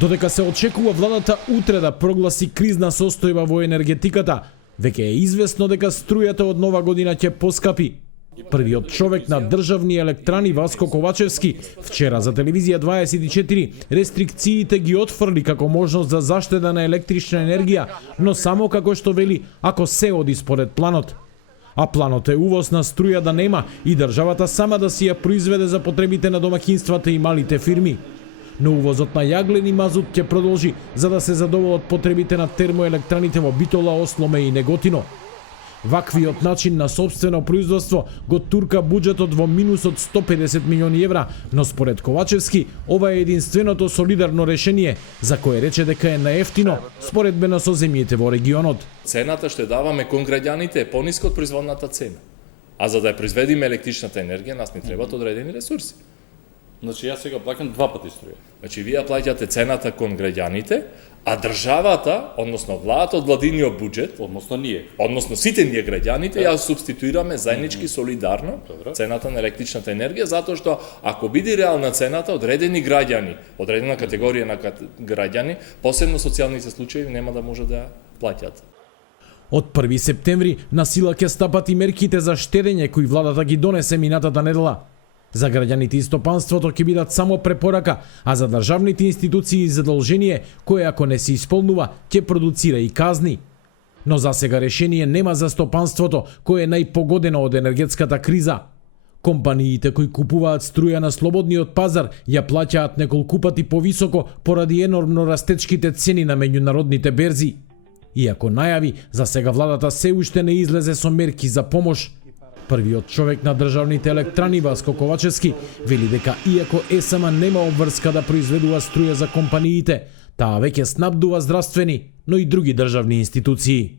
Додека се очекува владата утре да прогласи кризна состојба во енергетиката, веќе е известно дека струјата од нова година ќе поскапи. Првиот човек на државни електрани Васко Ковачевски вчера за телевизија 24 рестрикциите ги отфрли како можност за заштеда на електрична енергија, но само како што вели ако се оди според планот. А планот е увоз на струја да нема и државата сама да си ја произведе за потребите на домаќинствата и малите фирми. Но увозот на јаглен и мазут ќе продолжи за да се задоволат потребите на термоелектраните во Битола, Осломе и Неготино. Ваквиот начин на собствено производство го турка буџетот во минус од 150 милиони евра, но според Ковачевски ова е единственото солидарно решение за кое рече дека е наефтино споредбено со земјите во регионот. Цената што даваме кон граѓаните е пониска од производната цена. А за да ја произведиме електричната енергија, нас ни требаат одредени ресурси. Значи јас сега плаќам 2 пати струја. Значи вие плаќате цената кон граѓаните, а државата, односно владата од владиниот буџет, односно сите ние граѓаните, ја субституираме заеднички солидарно цената на електричната енергија, затоа што ако биде реална цената, одредени граѓани, одредена категорија на граѓани, посебно социјалните случаи нема да може да ја плаќат. Од 1 септември на сила ќе стапат и мерките за штедење кои владата ги донесе минатата недела. За граѓаните и стопанството ќе бидат само препорака, а за државните институции задолжение кое ако не се исполнува ќе продуцира и казни. Но за сега решение нема за стопанството кое е најпогодено од енергетската криза. Компаниите кои купуваат струја на слободниот пазар ја плаќаат неколку пати повисоко поради енормно растечките цени на меѓународните берзи. Иако најави, за сега владата се уште не излезе со мерки за помош. Првиот човек на државните електрани Васко Ковачевски вели дека иако ЕСМ нема обврска да произведува струја за компаниите, таа веќе снабдува здравствени, но и други државни институции.